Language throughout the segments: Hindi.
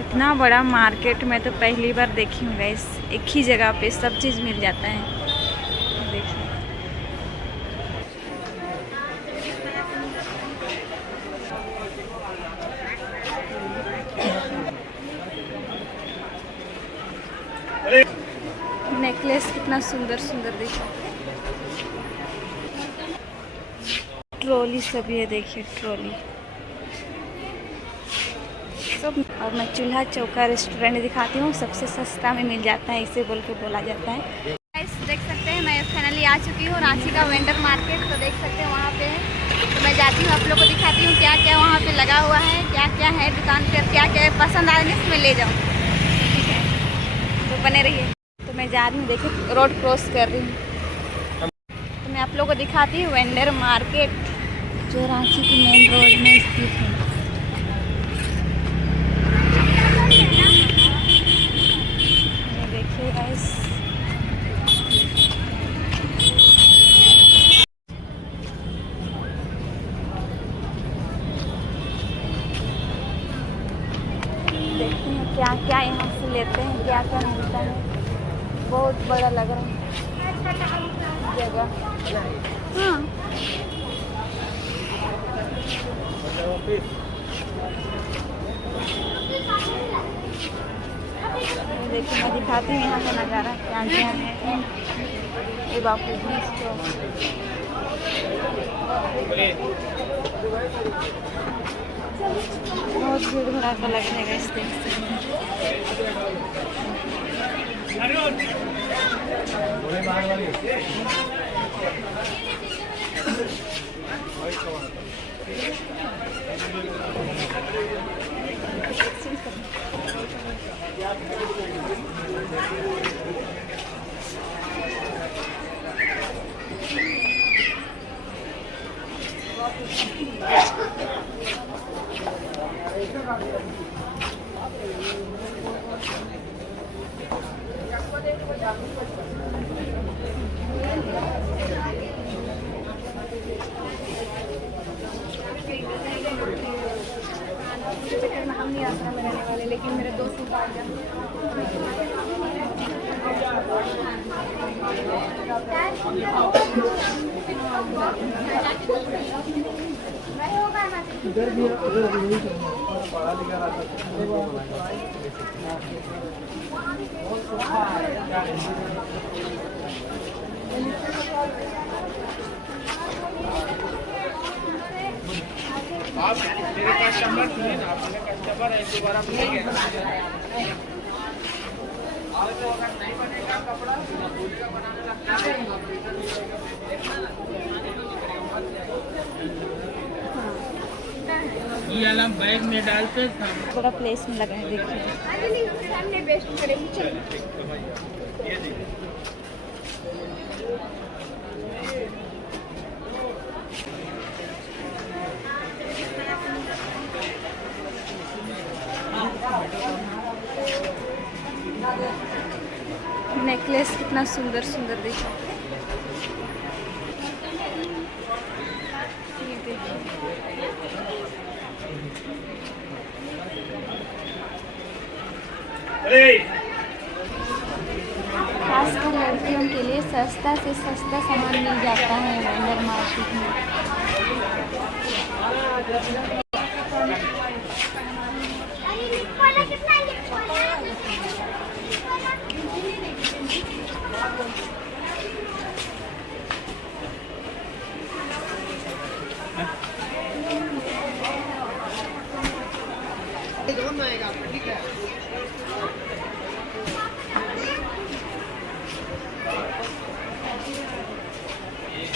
इतना बड़ा मार्केट में तो पहली बार देखी हूँ गाइस। एक ही जगह पे सब चीज़ मिल जाता है। देखिए नेकलेस कितना सुंदर सुंदर दिखा। ट्रॉली सब ये देखिए ट्रॉली सब। और मैं चूल्हा चौका रेस्टोरेंट दिखाती हूँ, सबसे सस्ता में मिल जाता है, इसे बोल के बोला जाता है। देख सकते हैं मैं फाइनली आ चुकी हूँ रांची का वेंडर मार्केट। तो देख सकते हैं वहाँ पे तो मैं जाती हूँ, आप लोग को दिखाती हूँ क्या क्या वहाँ पे लगा हुआ है, क्या क्या है दुकान पर, क्या क्या पसंद आने से मैं ले जाऊँ। ठीक है तो बने रहिए। तो मैं जा रही हूँ, देखिए रोड क्रॉस कर रही हूँ तो मैं आप लोग को दिखाती हूँ वेंडर मार्केट जो रांची की मेन रोड में स्थित है। देखिए गाइस देखते हैं क्या क्या यहाँ से लेते हैं, क्या क्या मिलता है। बहुत बड़ा लग रहा है जगह। हाँ देखिए मैं दिखाती हूँ यहाँ का नज़ारा क्या क्या है। ये बापू जी बहुत भीड़ भड़ाका लग रहेगा इस दिन से। हम नहीं आश्रम में रहने वाले, लेकिन मेरे दोस्त इधर भी पढ़ा लिखा रहा आप मेरे कस्टमर सुनिए ना, आप मेरे कस्टमर है, दोबारा मिलेंगे। आपको अगर नहीं बनेगा कपड़ा बोलेगा बनाने लगता है। ये अलाम बैग में डालते था, थोड़ा प्लेस में लगा है देखिए। नेकलेस कितना सुंदर सुंदर दिखा। ये देखिए खासकर लड़कियों के लिए सस्ता से सस्ता सामान मिल जाता है वेंडर मार्केट में।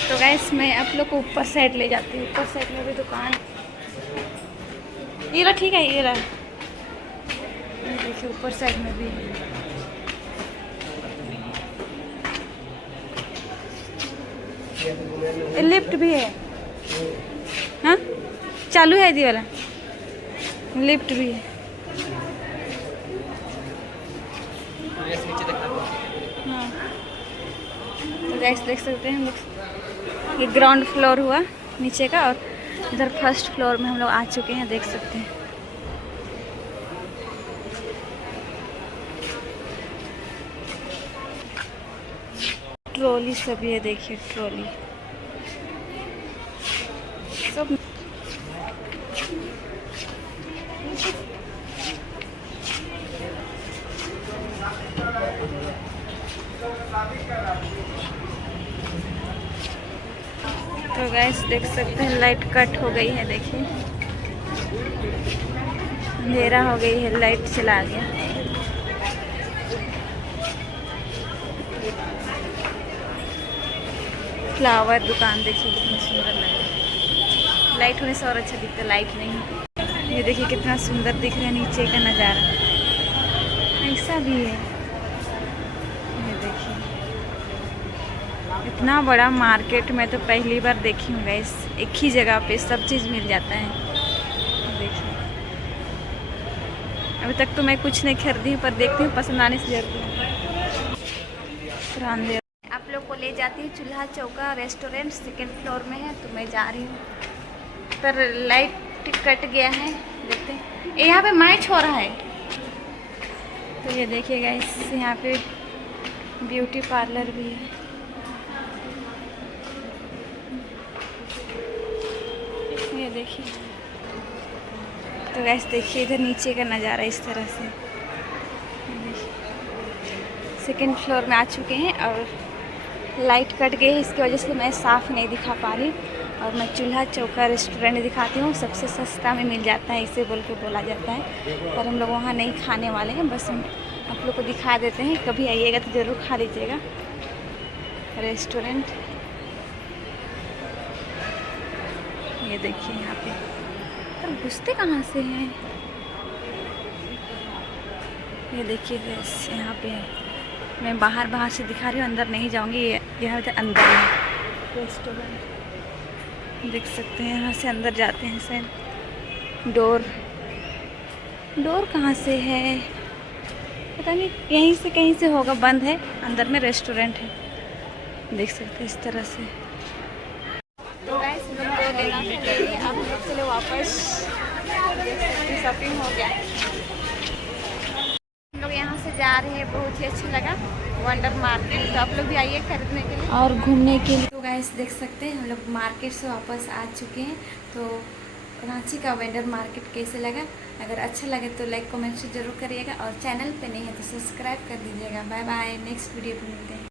तो गाइस मैं आप लोग को ऊपर साइड ले जाती हूँ। ऊपर साइड में भी दुकान ये रहा, ठीक है ये रहा। देखिए ऊपर साइड में भी लिफ्ट भी है। हाँ चालू है ये वाला, लिफ्ट भी है। हाँ तो गैस देख सकते हैं हम लोग, ये ग्राउंड फ्लोर हुआ नीचे का, और इधर फर्स्ट फ्लोर में हम लोग आ चुके हैं, देख सकते हैं। ट्रॉली सब, ये देखिए ट्रॉली सब। तो गैस देख सकते हैं लाइट कट हो गई है, देखिए अंधेरा हो गई है, लाइट चला गया। फ्लावर दुकान देखिए कितनी सुंदर लग रही है, लाइट होने से और अच्छा दिखता है, लाइट नहीं। ये देखिए कितना सुंदर दिख रहा है नीचे का नज़ारा, ऐसा भी है। ये देखिए इतना बड़ा मार्केट में तो पहली बार देखी हूँ गैस, एक ही जगह पे सब चीज़ मिल जाता है। देखिए अभी तक तो मैं कुछ नहीं खरीदी, पर देखती हूँ पसंद आने से जरूर। आप लोग को ले जाती है चूल्हा चौका रेस्टोरेंट, सेकंड फ्लोर में है, तो मैं जा रही हूँ, पर लाइट कट गया है। देखते हैं यहाँ पे मैच हो रहा है। तो ये देखिएगा इस यहाँ पे ब्यूटी पार्लर भी है। ये देखिए, तो गैस देखिए इधर नीचे का नज़ारा इस तरह से। सेकंड फ्लोर में आ चुके हैं और लाइट कट गई है, इसकी वजह से मैं साफ़ नहीं दिखा पा रही। और मैं चूल्हा चौका रेस्टोरेंट दिखाती हूँ, सबसे सस्ता में मिल जाता है, इसे बोल के बोला जाता है। पर हम लोग वहाँ नहीं खाने वाले हैं, बस हम आप लोग को दिखा देते हैं। कभी आइएगा तो ज़रूर खा लीजिएगा रेस्टोरेंट। ये देखिए यहाँ पे, पर घुसते कहाँ से हैं? ये देखिए गैस यहाँ पे है, मैं बाहर से दिखा रही हूँ, अंदर नहीं जाऊँगी। यहाँ पे अंदर है रेस्टोरेंट, देख सकते हैं। यहाँ से अंदर जाते हैं शायद, डोर कहाँ से है पता नहीं, यहीं से कहीं से होगा, बंद है। अंदर में रेस्टोरेंट है, देख सकते हैं इस तरह से। तो गाइस हम लोग को लेना था, अब हम लोग चले वापस। शॉपिंग हो गया, हम लोग यहाँ से जा रहे हैं। बहुत ही अच्छा लगा वंडर मार्केट, तो आप लोग भी आइए खरीदने के लिए और घूमने के लिए। तो गाइस देख सकते हैं हम लोग मार्केट से वापस आ चुके हैं। तो रांची का वंडर मार्केट कैसे लगा? अगर अच्छा लगे तो लाइक कमेंट से ज़रूर करिएगा, और चैनल पे नहीं है तो सब्सक्राइब कर दीजिएगा। बाय बाय, नेक्स्ट वीडियो पे मिलते हैं।